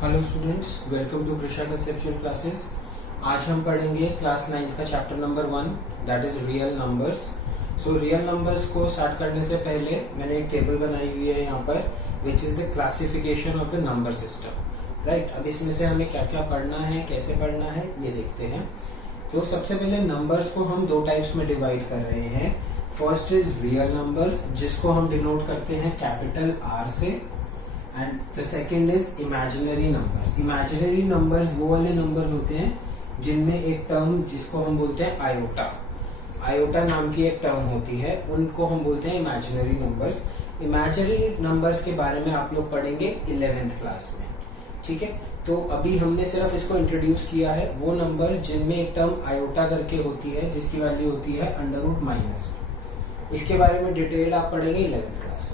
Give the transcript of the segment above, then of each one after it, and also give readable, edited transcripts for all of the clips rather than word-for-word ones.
Hello students, welcome to Krishna conceptual classes. आज हम पढ़ेंगे क्लास 9 का chapter number 1 that is real numbers. So real numbers को start करने से पहले मैंने एक टेबल बनाई हुई है यहाँ पर which is the classification of the number system. Right, अब इसमें से हमें क्या क्या पढ़ना है, कैसे पढ़ना है, ये देखते हैं। तो सबसे पहले नंबर्स को हम दो टाइप्स में डिवाइड कर रहे हैं। फर्स्ट इज रियल नंबर्स, जिसको हम डिनोट करते हैं कैपिटल आर से, and the second is imaginary numbers. Imaginary numbers वो वाले नंबर्स होते हैं जिनमें एक टर्म जिसको हम बोलते हैं आयोटा, आयोटा नाम की एक टर्म होती है, उनको हम बोलते हैं इमेजिनरी नंबर्स। इमेजिनरी नंबर्स के बारे में आप लोग पढ़ेंगे 11th क्लास में, ठीक है। तो अभी हमने सिर्फ इसको इंट्रोड्यूस किया है। वो नंबर जिनमें एक टर्म आयोटा करके होती है, जिसकी वैल्यू होती है अंडर रूट माइनस में, इसके बारे में डिटेल आप पढ़ेंगे 11th क्लास में।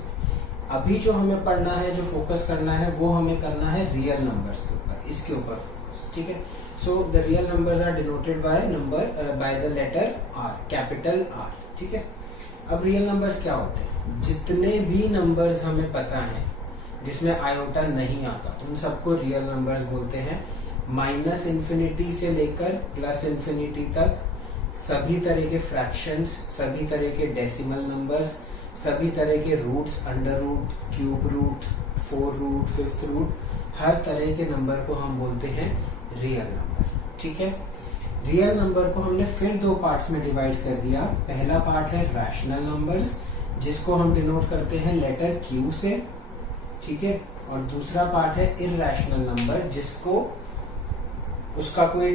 अभी जो हमें पढ़ना है, जो फोकस करना है, वो हमें करना है रियल नंबर्स के ऊपर, इसके ऊपर फोकस, ठीक है। So the real numbers are denoted by the letter R, capital R, ठीक है। अब रियल नंबर्स क्या होते हैं? जितने भी नंबर्स हमें पता है जिसमें आयोटा नहीं आता, उन सबको रियल नंबर्स बोलते हैं। माइनस इन्फिनिटी से लेकर प्लस इन्फिनिटी तक सभी तरह के फ्रैक्शंस, सभी तरह के डेसिमल नंबर्स, सभी तरह के roots, under root, cube root, 4 root, 5th root, हर तरह के नंबर को हम बोलते हैं रियल नंबर, ठीक है। रियल नंबर को हमने फिर दो पार्ट्स में डिवाइड कर दिया। पहला पार्ट है रैशनल नंबर्स, जिसको हम डिनोट करते हैं लेटर क्यू से, ठीक है। और दूसरा पार्ट है इरैशनल नंबर, जिसको उसका कोई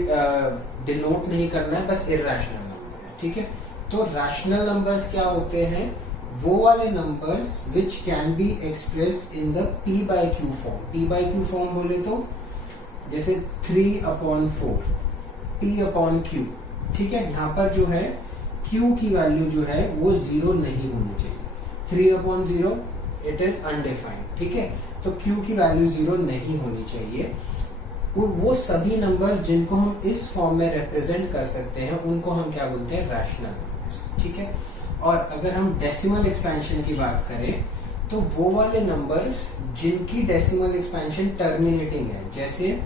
डिनोट नहीं करना है, बस इरैशनल नंबर है, ठीक है। तो रैशनल नंबर्स क्या होते हैं? वो वाले numbers which can be expressed in the p/q form. p/q form बोले तो जैसे 3/4 p/q, ठीक है। यहाँ पर जो है q की वैल्यू जो है वो 0 नहीं होनी चाहिए। 3/0 इट इज अनडिफाइंड, ठीक है। तो q की वैल्यू 0 नहीं होनी चाहिए। वो सभी नंबर जिनको हम इस फॉर्म में रिप्रेजेंट कर सकते हैं, उनको हम क्या बोलते हैं? रैशनल नंबर्स, ठीक है। और अगर हम डेसिमल एक्सपेंशन की बात करें तो वो वाले नंबर्स जिनकी डेसिमल एक्सपेंशन टर्मिनेटिंग है, जैसे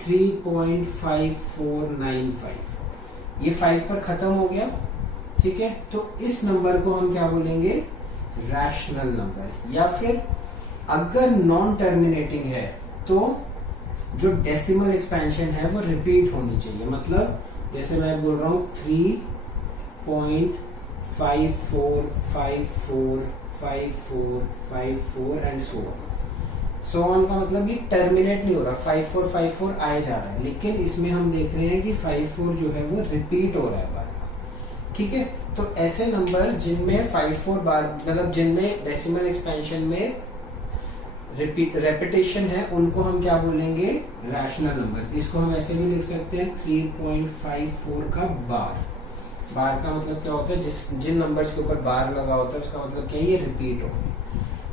3.5495, ये 5 पर खत्म हो गया, ठीक है। तो इस नंबर को हम क्या बोलेंगे? Rational number. या फिर अगर नॉन टर्मिनेटिंग है तो जो डेसिमल एक्सपेंशन है वो रिपीट होनी चाहिए। मतलब जैसे मैं बोल रहा हूं 3.54545454 एंड सो ऑन का मतलब ये टर्मिनेट नहीं हो रहा, 5454 आए जा रहा है, लेकिन इसमें हम देख रहे हैं कि 54 जो है वो रिपीट हो रहा है बार, ठीक है। तो ऐसे नंबर जिनमें 54 बार, मतलब जिनमें डेसिमल एक्सपेंशन में रेपिटेशन है, उनको हम क्या बोलेंगे? Rational number. इसको हम ऐसे भी लिख सकते हैं 3.54 का बार। बार का मतलब क्या होता है? जिन नंबर्स के ऊपर बार लगा होता है उसका मतलब क्या है? ये रिपीट होंगे।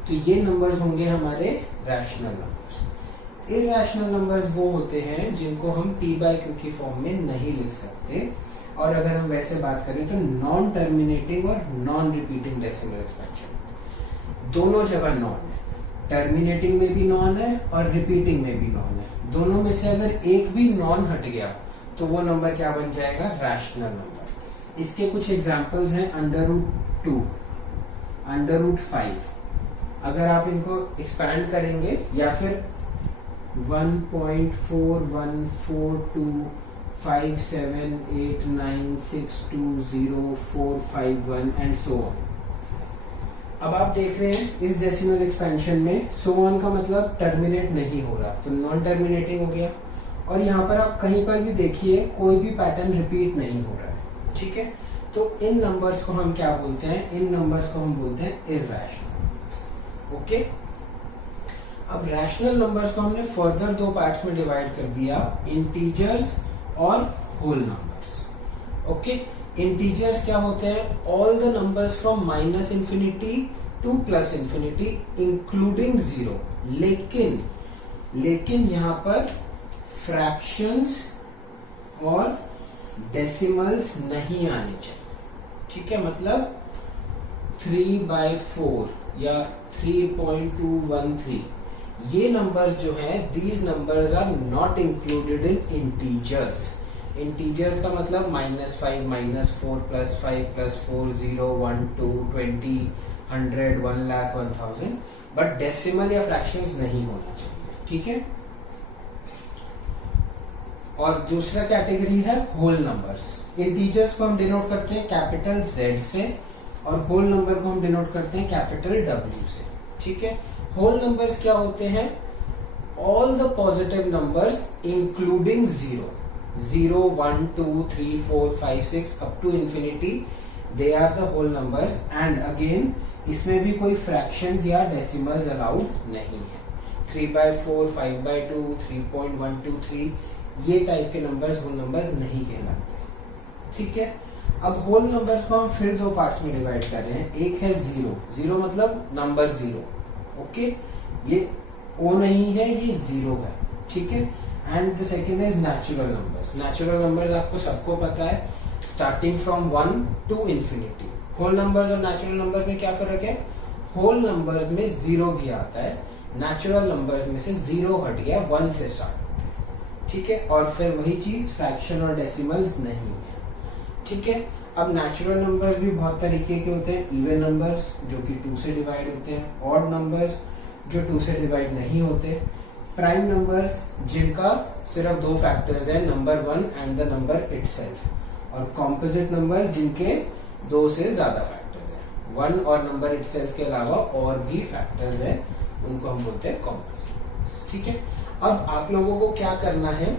तो ये नंबर्स होंगे हमारे रैशनल नंबर्स। इरैशनल नंबर्स वो होते हैं जिनको हम p/q की फॉर्म में नहीं लिख सकते। और अगर हम वैसे बात करें तो नॉन टर्मिनेटिंग और नॉन रिपीटिंग डेसिमल एक्सपेंशन, दोनों जगह नॉन है। टर्मिनेटिंग में भी नॉन है और रिपीटिंग में भी नॉन है। दोनों में से अगर एक भी नॉन हट गया तो वो नंबर क्या बन जाएगा? Rational number. इसके कुछ एग्जांपल्स हैं अंडर रूट 2, अंडर रूट 5। अगर आप इनको एक्सपैंड करेंगे, या फिर 1.41425789620451 एंड सो ऑन। अब आप देख रहे हैं इस डेसिमल एक्सपेंशन में सो ऑन का मतलब टर्मिनेट नहीं हो रहा, तो नॉन टर्मिनेटिंग हो गया। और यहाँ पर आप कहीं पर भी देखिए कोई भी पैटर्न रिपीट नहीं हो रहा है, ठीक है। तो इन नंबर्स को हम क्या बोलते हैं? इन नंबर्स को हम बोलते हैं इरैशनल नंबर्स, ओके। अब रैशनल नंबर्स को हमने फर्दर दो पार्ट्स में डिवाइड कर दिया, इंटीजर्स और होल नंबर्स, ओके। इंटीजर्स क्या होते हैं? All the numbers from minus infinity two plus infinity including 0। लेकिन यहाँ पर फ्रैक्शंस और डेसिमल्स नहीं आने चाहिए, ठीक है। मतलब 3/4 या 3.213 ये नंबर्स जो हैं, these numbers are not included in integers. Integers का मतलब -5, -4, +5, +4, 0, 1, 2, 20, 100, 1 लाख, 1000, बट डेसिमल या फ्रैक्शंस नहीं होना चाहिए, ठीक है। और दूसरा कैटेगरी है होल नंबर्स। इंटीजर्स को हम डिनोट करते हैं कैपिटल Z से, और होल नंबर को हम डिनोट करते हैं कैपिटल W से, ठीक है। होल नंबर्स क्या होते हैं? All the positive numbers including 0, 0, 1, 2, 3, 4, 5, 6 up to infinity, they are the whole numbers. And again इसमें भी कोई फ्रैक्शंस या डेसिमल्स अलाउड नहीं है। 3/4, 5/2, 3.123 ये टाइप के नंबर्स होल नंबर्स नहीं कहलाते, ठीक है। अब होल नंबर्स को हम फिर दो पार्ट्स में डिवाइड कर रहे हैं। एक है 0 मतलब नंबर 0, ओके, ये O नहीं है, ये 0 है, ठीक है। And the second is natural numbers. Natural numbers आपको सबको पता है, starting from 1 to infinity. Whole numbers और नेचुरल नंबर्स में क्या फर्क है? होल नंबर्स में 0 भी आता है, नेचुरल नंबर्स में से 0 हट गया, 1 से स्टार्ट होते हैं, ठीक है। और फिर वही चीज फ्रैक्शन और डेसिमल्स नहीं है, ठीक है। अब नेचुरल नंबर्स भी बहुत तरीके के होते हैं। इवन नंबर्स जो कि 2 से डिवाइड होते हैं, ऑड नंबर्स जो 2 से डिवाइड नहीं होते, प्राइम नंबर्स जिनका सिर्फ 2 फैक्टर्स है, number 1 and the number itself, और कॉम्पोजिट नंबर जिनके 2 से ज्यादा फैक्टर्स हैं, 1 और नंबर इटसेल्फ के अलावा और भी फैक्टर्स हैं, उनको हम बोलते हैं कॉम्पोजिट, ठीक है। अब आप लोगों को क्या करना है,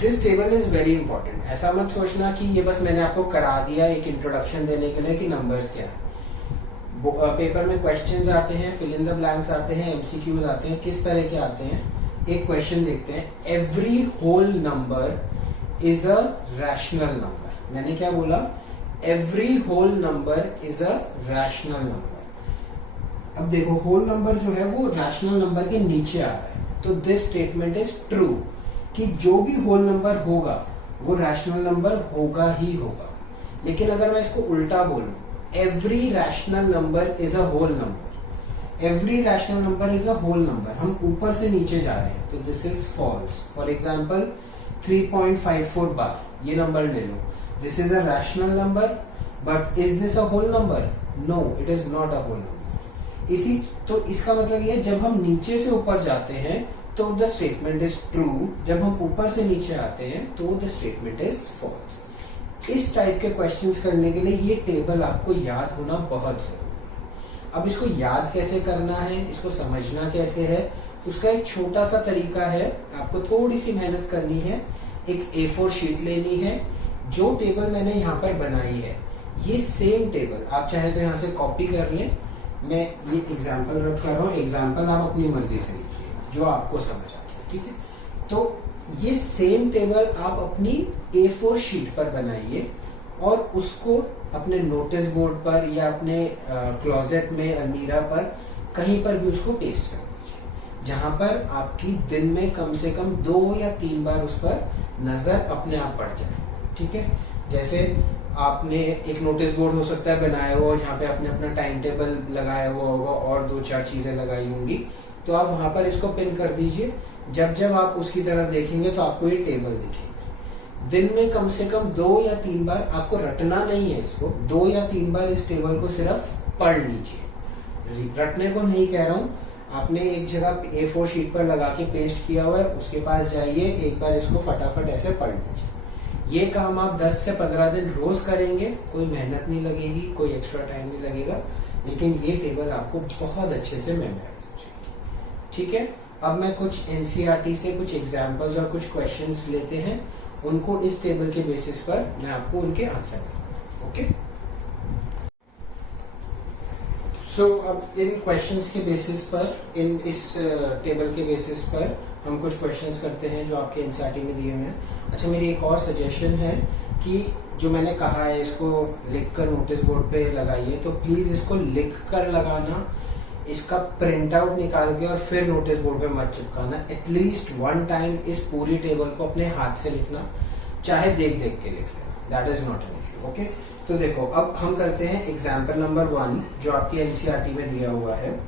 this table is very important. ऐसा मत सोचना कि ये बस मैंने आपको करा दिया एक इंट्रोडक्शन देने के लिए कि नंबर्स क्या है। पेपर में क्वेश्चंस आते हैं, फिल इन द ब्लैंक्स आते हैं, एमसीक्यूज आते हैं। किस तरह के आते हैं? एक क्वेश्चन देखते हैं, every whole number is a rational number. मैंने क्या बोला? Every whole number is a rational number. अब देखो, होल नंबर जो है वो रैशनल नंबर के नीचे आ रहा है, तो दिस स्टेटमेंट इज ट्रू कि जो भी होल नंबर होगा वो रैशनल नंबर होगा ही होगा। लेकिन अगर मैं इसको उल्टा बोलूं, every rational number is a whole number, every rational number is a whole number, हम ऊपर से नीचे जा रहे हैं, तो this is false. For example 3.54 bar, ये नंबर ले लो, this is a rational number, but is this a whole number? No, it is not a whole number. इसी तो इसका मतलब ये, जब हम नीचे से ऊपर जाते हैं तो द स्टेटमेंट इज ट्रू, जब हम ऊपर से नीचे आते हैं तो द स्टेटमेंट इज फॉल्स। इस टाइप के क्वेश्चंस करने के लिए ये टेबल आपको याद होना बहुत जरूरी है। अब इसको याद कैसे करना है, इसको समझना कैसे है, उसका एक छोटा सा तरीका है। आपको थोड़ी सी मेहनत करनी है, एक A4 शीट लेनी है। जो टेबल मैंने यहाँ पर बनाई है, ये सेम टेबल आप चाहे तो यहाँ से कॉपी कर लें। मैं ये एग्जाम्पल रख कर रहा हूँ, एग्जाम्पल आप अपनी मर्जी से लिखिए जो आपको समझ आता है, ठीक है। तो ये सेम टेबल आप अपनी A4 शीट पर बनाइए और उसको अपने नोटिस बोर्ड पर या अपने क्लोजेट में, अलमीरा पर, कहीं पर भी उसको पेस्ट कर दीजिए, जहां पर आपकी दिन में कम से कम 2 या 3 बार उस पर नजर अपने आप पड़ जाए, ठीक है। जैसे आपने एक नोटिस बोर्ड हो सकता है बनाया हुआ, जहाँ पे आपने अपना टाइम टेबल लगाया हुआ होगा और 2-4 चीजें लगाई होंगी, तो आप वहां पर इसको पिन कर दीजिए। जब जब आप उसकी तरफ देखेंगे तो आपको ये टेबल दिखेगी। दिन में कम से कम 2 या 3 बार, आपको रटना नहीं है इसको, 2 या 3 बार इस टेबल को सिर्फ पढ़ लीजिए। रटने को नहीं कह रहा हूँ, आपने एक जगह A4 शीट पर लगा के पेस्ट किया हुआ है, उसके पास जाइए, एक बार इसको फटाफट ऐसे पढ़ लीजिए। ये काम आप 10 से 15 दिन रोज करेंगे, कोई मेहनत नहीं लगेगी, कोई एक्स्ट्रा टाइम नहीं लगेगा, लेकिन ये टेबल आपको बहुत अच्छे से मेमोराइज हो जाएगी, ठीक है। अब मैं कुछ NCERT से कुछ एग्जाम्पल्स और कुछ क्वेश्चंस लेते हैं, उनको इस टेबल के बेसिस पर मैं आपको उनके आंसर बताता हूँ, ओके। सो अब इन क्वेश्चंस के बेसिस पर, इस टेबल के बेसिस पर हम कुछ क्वेश्चंस करते हैं जो आपके NCERT में दिए हुए हैं। अच्छा, मेरी एक और सजेशन है कि जो मैंने कहा है इसको लिखकर नोटिस बोर्ड पे लगाइए, तो प्लीज इसको लिखकर लगाना, इसका प्रिंट आउट निकाल के और फिर नोटिस बोर्ड पे मत चिपकाना। एटलीस्ट 1 टाइम इस पूरी टेबल को अपने हाथ से लिखना, चाहे देख देख के लिख लेना, that is not an issue, okay. तो देखो, अब हम करते हैं एग्जाम्पल नंबर 1 जो आपकी NCERT में दिया हुआ है।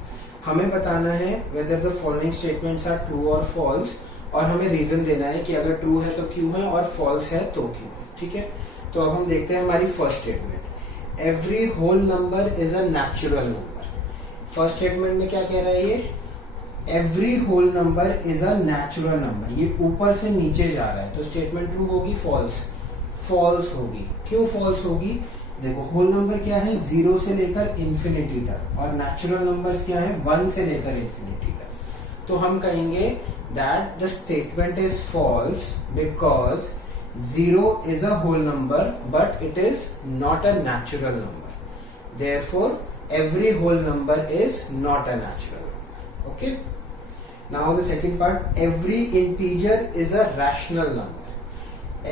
हमें बताना है whether the following statements are true or false, और हमें रीजन देना है कि अगर ट्रू है तो क्यों है और फॉल्स है तो क्यों है। ठीक है, तो अब हम देखते हैं हमारी first statement, every whole number is a natural number. First statement में क्या कह रहा है ये, every whole number is a natural number, ये ऊपर से नीचे जा रहा है, तो स्टेटमेंट ट्रू होगी फॉल्स, फॉल्स होगी। क्यों फॉल्स होगी, देखो होल नंबर क्या है, 0 से लेकर इंफिनिटी तक, और नेचुरल नंबर्स क्या है, 1 से लेकर इंफिनिटी तक। तो हम कहेंगे that the statement is false because 0 is a whole number but it is not a natural number, therefore every whole number is not a natural number. Okay, now the second part, every integer is a rational number.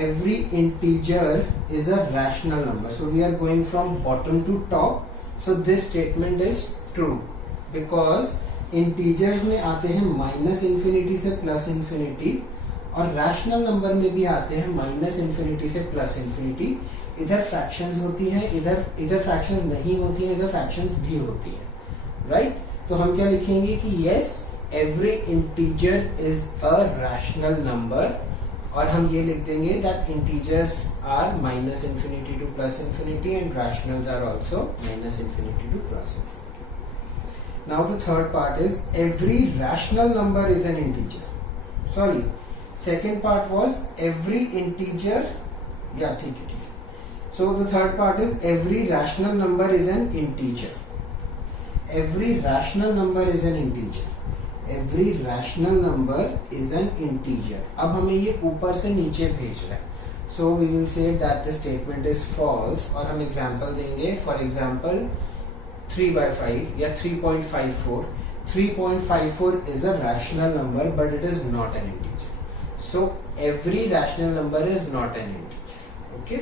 Every integer is a rational number, so we are going from bottom to top, so this statement is true because integers में आते हैं minus infinity से plus infinity, और rational number में भी आते हैं minus infinity से प्लस इंफिनिटी। इधर फ्रैक्शंस होती हैं, इधर फ्रैक्शंस नहीं होती हैं, इधर फ्रैक्शंस भी होती हैं, राइट। तो हम क्या लिखेंगे कि yes every integer is a rational number, और हम ये लिख देंगे that integers are minus infinity to plus infinity and rationals are also minus infinity to plus infinity. Now the third part is every rational number is an integer, sorry second part was every integer, yeah ठीक है। So the third part is every rational number is an integer, every rational number is an integer, every rational number is an integer। अब हमें ये ऊपर से नीचे भेज रहा है, so we will say that the statement is false, और हम example देंगे, for example 3/5 या 3.54, 3.54 is a rational number but it is not an integer, so every rational number is not an integer. Okay,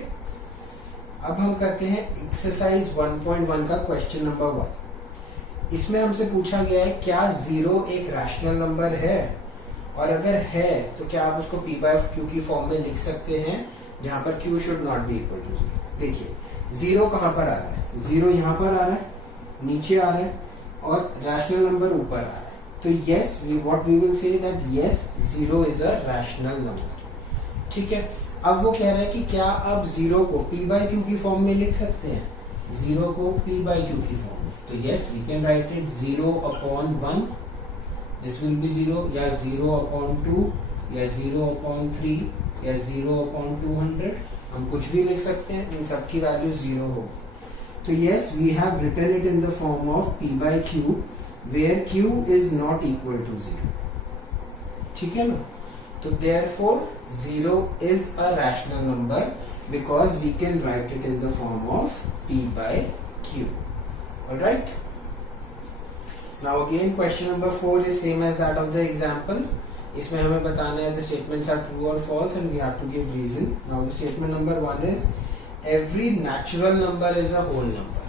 अब हम करते हैं exercise 1.1 का question number 1। इसमें हमसे पूछा गया है क्या 0 एक रैशनल नंबर है, और अगर है तो क्या आप उसको p/q की फॉर्म में लिख सकते हैं जहां पर q should not be equal to 0। देखिए 0 कहां पर आ रहा है, 0 यहां पर आ रहा है, नीचे आ रहा है, और रैशनल नंबर ऊपर आ रहा है, तो yes what we will say that yes 0 is a rational number। ठीक है, अब वो कह रहा है कि क्या आप 0 को p/q की फॉर्म में लिख सकते हैं, 0 को p/q की फॉर्म में, तो yes we can write it 0/1, this will be 0, या 0/2, या 0/3, या 0/200, हम कुछ भी लिख सकते हैं, इन सब की वैल्यू 0 होगी। तो yes we have written it in the form of p/q where q is not equal to 0। ठीक है ना, तो therefore 0 is a rational number because we can write it in the form of p/q। Alright, now again question number 4 is same as that of the example। इसमें हमें बताना है the statements are true or false and we have to give reason। Now the statement number 1 is every natural number is a whole number।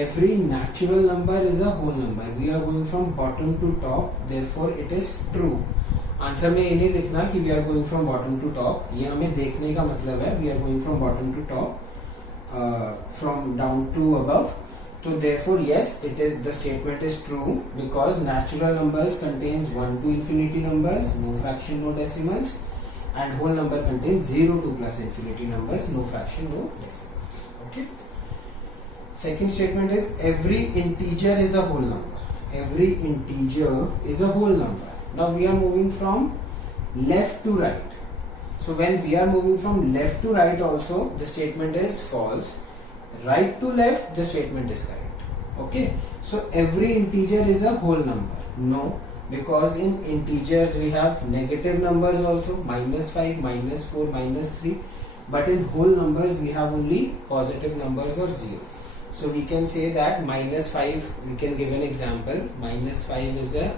Every natural number is a whole number, we are going from bottom to top, therefore it is true। Answer में ये नहीं लिखना कि we are going from bottom to top, ये हमें देखने का मतलब है we are going from bottom to top, from down to above, तो therefore yes it is, the statement is true because natural numbers contains 1 to infinity numbers, no fraction no decimals, and whole number contains 0 to plus infinity numbers, no fraction no decimals। Okay, second statement is every integer is a whole number, every integer is a whole number। Now we are moving from left to right, so when we are moving from left to right also the statement is false, right to left the statement is correct। Okay, so every integer is a whole number, no, because in integers we have negative numbers also, -5, -4, -3, but in whole numbers we have only positive numbers or 0। So we can say that -5, we can give an example, -5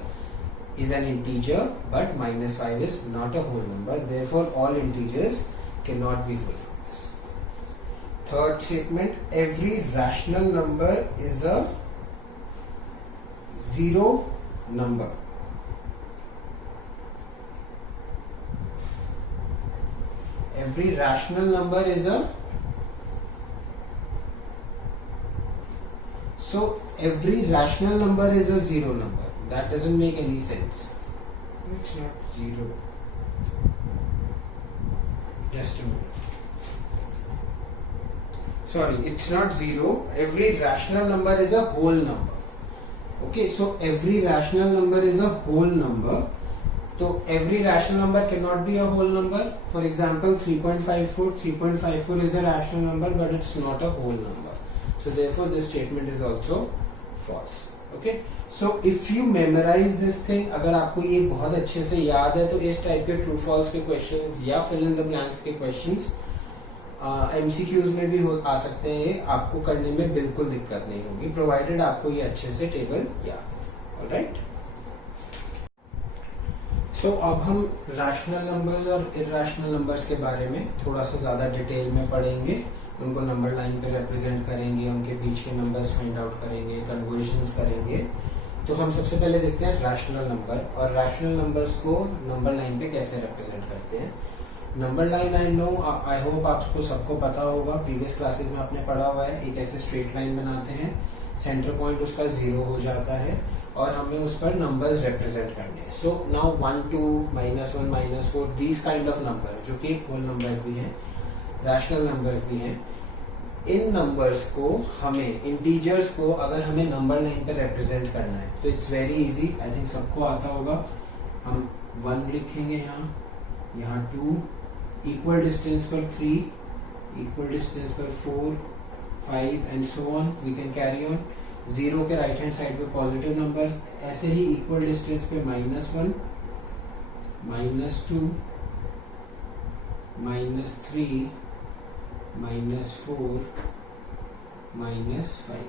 is an integer but -5 is not a whole number, therefore all integers cannot be whole numbers। Third statement, every rational number is a zero number। Every rational number is a, So every rational number is a zero number. That doesn't make any sense. It's not zero. Just a minute. Sorry, it's not zero. Every rational number is a whole number. Okay, so every rational number is a whole number. So every rational number cannot be a whole number. For example, 3.54. 3.54 is a rational number, but it's not a whole number. So therefore, this statement is also false. Okay. So if you memorize this thing, अगर आपको ये बहुत अच्छे से याद है तो इस टाइप के ट्रू फॉल्स के क्वेश्चंस या फिल इन द ब्लैंक्स के क्वेश्चंस MCQs में भी आ सकते हैं. आपको करने में बिल्कुल दिक्कत नहीं होगी, प्रोवाइडेड आपको ये अच्छे से टेबल याद है. ऑलराइट. तो अब हम रैशनल नंबर्स और इरैशनल नंबर्स के बारे में थोड़ा सा ज़्यादा डिटेल में पढ़ेंगे. उनको नंबर लाइन पे रिप्रेजेंट करेंगे, उनके बीच के नंबर्स फाइंड आउट करेंगे, कन्वर्जन्स करेंगे. तो हम सबसे पहले देखते हैं रैशनल नंबर, और रैशनल नंबर्स को नंबर लाइन पे कैसे रिप्रेजेंट करते हैं. नंबर लाइन आई होप आपको सबको पता होगा, प्रीवियस क्लासेस में आपने पढ़ा हुआ है. एक ऐसे स्ट्रेट लाइन बनाते हैं, सेंटर पॉइंट उसका 0 हो जाता है और हमें उस पर नंबर्स रिप्रेजेंट करने हैं. So now 1 2 -1 -4 these kind of numbers जो कि होल नंबर्स भी हैं, रैशनल नंबर्स भी हैं. इन नंबर्स को हमें, इंटीजर्स को अगर हमें नंबर लाइन पर रिप्रेजेंट करना है तो it's very easy. I think सबको आता होगा. हम 1 लिखेंगे यहाँ 2, इक्वल डिस्टेंस पर 3, इक्वल डिस्टेंस पर 4 5 and so on. We can carry on. 0 के राइट हैंड साइड पे पॉजिटिव नंबर, ऐसे ही इक्वल डिस्टेंस पे -1 -2 -3 -4 -5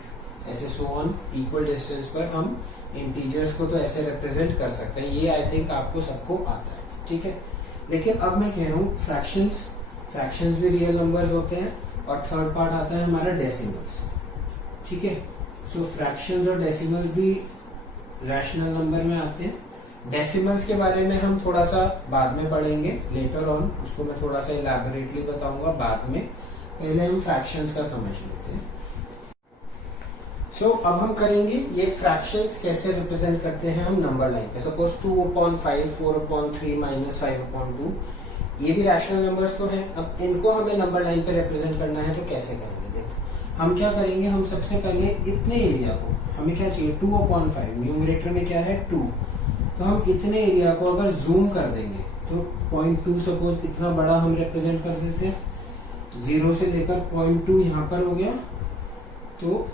ऐसे सो ऑन. इक्वल डिस्टेंस पर हम इंटीजर्स को तो ऐसे रिप्रेजेंट कर सकते हैं. ये आई थिंक आपको सबको आता है. ठीक है. लेकिन अब मैं कह रहा हूँ फ्रैक्शंस भी रियल नंबर्स होते हैं, और थर्ड पार्ट आता है हमारा डेसिमल्स. ठीक है. सो फ्रैक्शंस और डेसिमल्स भी रैशनल नंबर में आते हैं. डेसिमल्स के बारे में हम थोड़ा सा बाद में पढ़ेंगे, लेटर ऑन. उसको मैं थोड़ा सा इलैबोरेटली बताऊंगा बाद में. पहले हम फ्रैक्शंस का समझ लेते हैं. सो अब हम करेंगे ये फ्रैक्शंस कैसे रिप्रेजेंट करते हैं हम नंबर लाइन पे. सपोज 2/5, 4/3 -5/2, ये भी रैशनल नंबर्स तो हैं. अब इनको हमें नंबर लाइन पे रिप्रेजेंट करना है तो कैसे करेंगे. देखो हम क्या करेंगे, हम सबसे पहले इतने एरिया को, हमें क्या चाहिए 2/5, न्यूमरेटर में क्या है 2, तो हम इतने एरिया को अगर जूम कर देंगे तो 0.2 सपोज इतना बड़ा हम रिप्रेजेंट कर देते हैं. 0 से लेकर 0.2 यहाँ पर हो गया, तो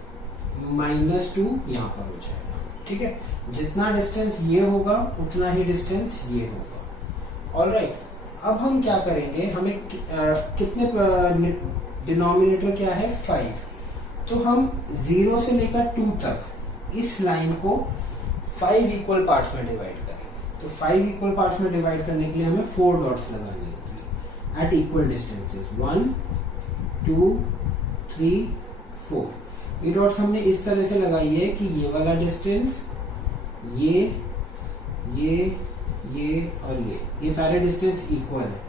-2 यहाँ पर हो जाएगा. ठीक है. जितना डिस्टेंस ये होगा उतना ही डिस्टेंस ये होगा. ऑलराइट. अब हम क्या करेंगे, हमें कितने डिनोमिनेटर क्या है 5, तो हम 0 से लेकर 2 तक इस लाइन को 5 इक्वल पार्ट्स में डिवाइड करेंगे. तो 5 इक्वल पार्ट्स में डिवाइड करने के लिए हमें 4 डॉट्स लगाने होंगे एट इक्वल डिस्टेंसेस. 1 2 3 4. ये डॉट्स हमने इस तरह से लगाई है कि ये वाला डिस्टेंस, ये और ये सारे डिस्टेंस इक्वल है.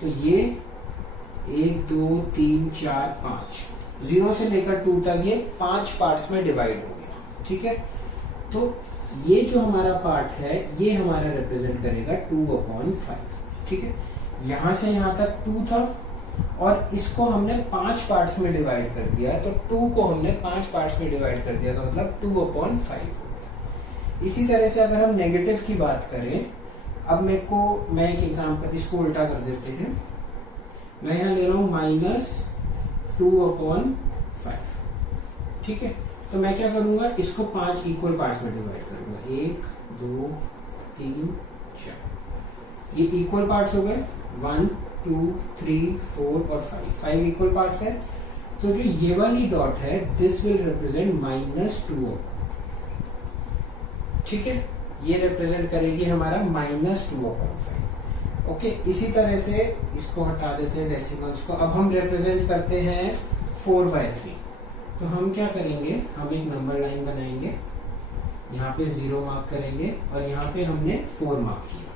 तो ये 1 2 3 4 5, 0 से लेकर 2 तक ये 5 पार्ट्स में डिवाइड हो गया. ठीक है. तो ये जो हमारा पार्ट है ये हमारा रिप्रेजेंट करेगा 2/5. ठीक है. यहां से यहां तक 2 था और इसको हमने 5 पार्ट्स में डिवाइड कर दिया, तो 2 को हमने 5 पार्ट्स में डिवाइड कर दिया, तो मतलब 2/5 हो गया. इसी तरह से अगर हम नेगेटिव की बात करें, अब मैं एक एग्जांपल, इसको उल्टा कर देते हैं. मैं यहाँ ले रहा हूँ -2/5. ठीक है. तो मैं क्या करूंगा, इसको 5 इक्वल पार्ट्स में डिवाइड करूंगा. 1 2 3 4. ये इक्वल पार्ट्स हो गए. 1 2 3 4 और 5 इक्वल पार्ट्स है. तो जो ये वाली डॉट है दिस विल रिप्रेजेंट -2/5. ठीक है. ये रिप्रेजेंट करेगी हमारा -2/5. ओके. इसी तरह से इसको हटा देते हैं डेसिमल्स को. अब हम रिप्रेजेंट करते हैं 4/3. तो हम क्या करेंगे, हम एक नंबर लाइन बनाएंगे, यहाँ पे 0 मार्क करेंगे और यहाँ पे हमने 4 मार्क किया.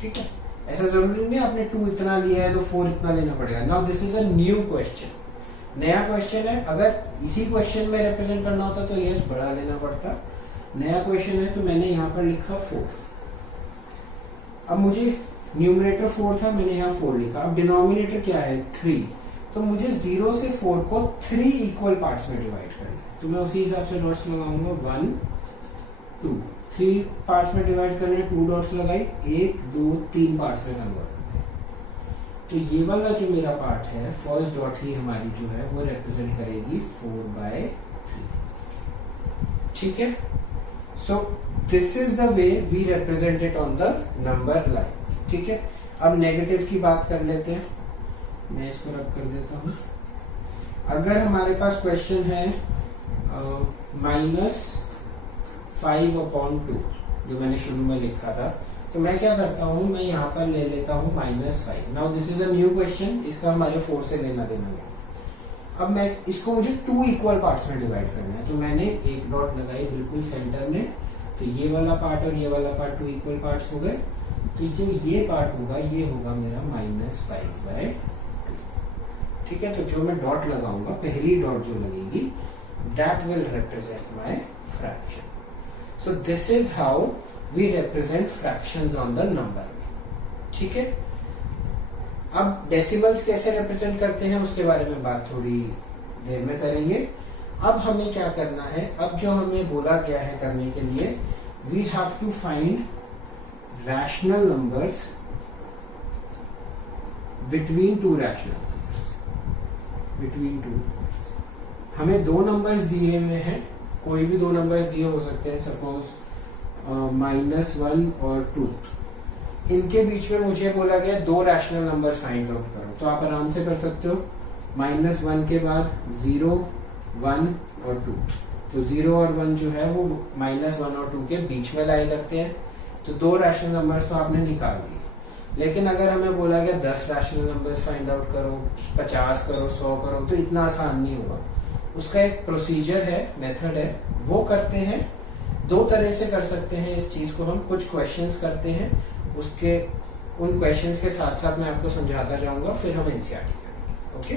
ठीक है. ऐसा जरूरी नहीं आपने 2 इतना लिया है तो 4 इतना लेना पड़ेगा. Now this is a new question. नया क्वेश्चन है, अगर इसी क्वेश्चन में रिप्रेजेंट करना होता तो यस बड़ा लेना पड़ता। नया क्वेश्चन है तो मैंने यहाँ पर लिखा 4। अब मुझे न्यूमरेटर 4 था, मैंने यहाँ 4 लिखा। अब डिनोमिनेटर क्या है 3, तो मुझे 0 से 4 को 3 इक्वल पार्ट्स में डिवाइड करना है, तो मैं उसी हिसाब से डॉट्स लगाऊंगा 1 2। 3 पार्ट्स में डिवाइड करने 2 डॉट्स लगाई, 1 2 3 पार्ट्स में कन्वर्ट करना है। तो ये वाला जो मेरा पार्ट है, फर्स्ट डॉट ही हमारी जो है वो रिप्रेजेंट करेगी 4/3। ठीक है, so this is the way we represent it on the number line. ठीक है, अब नेगेटिव की बात कर लेते हैं, मैं इसको रब कर देता हूं। अगर हमारे पास क्वेश्चन है -5/2 जो मैंने शुरू में लिखा था, तो मैं क्या करता हूं, मैं यहाँ पर ले लेता हूं -5। Now this is a new question, इसका हमारे 4 से लेना देना नहीं। अब मैं इसको मुझे 2 इक्वल पार्ट्स में डिवाइड करना है, तो मैंने एक डॉट लगाई बिल्कुल सेंटर में, तो ये वाला पार्ट और ये वाला पार्ट 2 इक्वल पार्ट्स हो गए। तो जो ये पार्ट होगा ये होगा मेरा -5/2। ठीक है, तो जो मैं डॉट लगाऊंगा, पहली डॉट जो लगेगी that will represent my fraction. So this is how we represent fractions on the number. ठीक है, अब डेसिमल्स कैसे रिप्रेजेंट करते हैं उसके बारे में बात थोड़ी देर में करेंगे। अब हमें क्या करना है, अब जो हमें बोला गया है करने के लिए, we have to find rational numbers between two rational numbers. Between two हमें 2 नंबर्स दिए हुए हैं, कोई भी 2 नंबर्स दिए हो सकते हैं, सपोज -1 और 2। इनके बीच में मुझे बोला गया 2 रैशनल नंबर्स फाइंड आउट करो, तो आप आराम से कर सकते हो। -1 के बाद 0 1 और 2, तो 0 और 1 जो है वो -1 और 2 के बीच में लाई करते हैं, तो 2 रैशनल नंबर्स तो आपने निकाल दिए। लेकिन अगर हमें बोला गया 10 रैशनल नंबर्स फाइंड आउट करो, 50 करो, 100 करो, तो इतना आसान नहीं होगा। उसका एक प्रोसीजर है, मेथड है, वो करते हैं। 2 तरह से कर सकते हैं इस चीज को हम। कुछ क्वेश्चंस करते हैं, उसके उन क्वेश्चंस के साथ साथ मैं आपको समझाता जाऊंगा, फिर हम एनसीईआरटी करेंगे। ओके।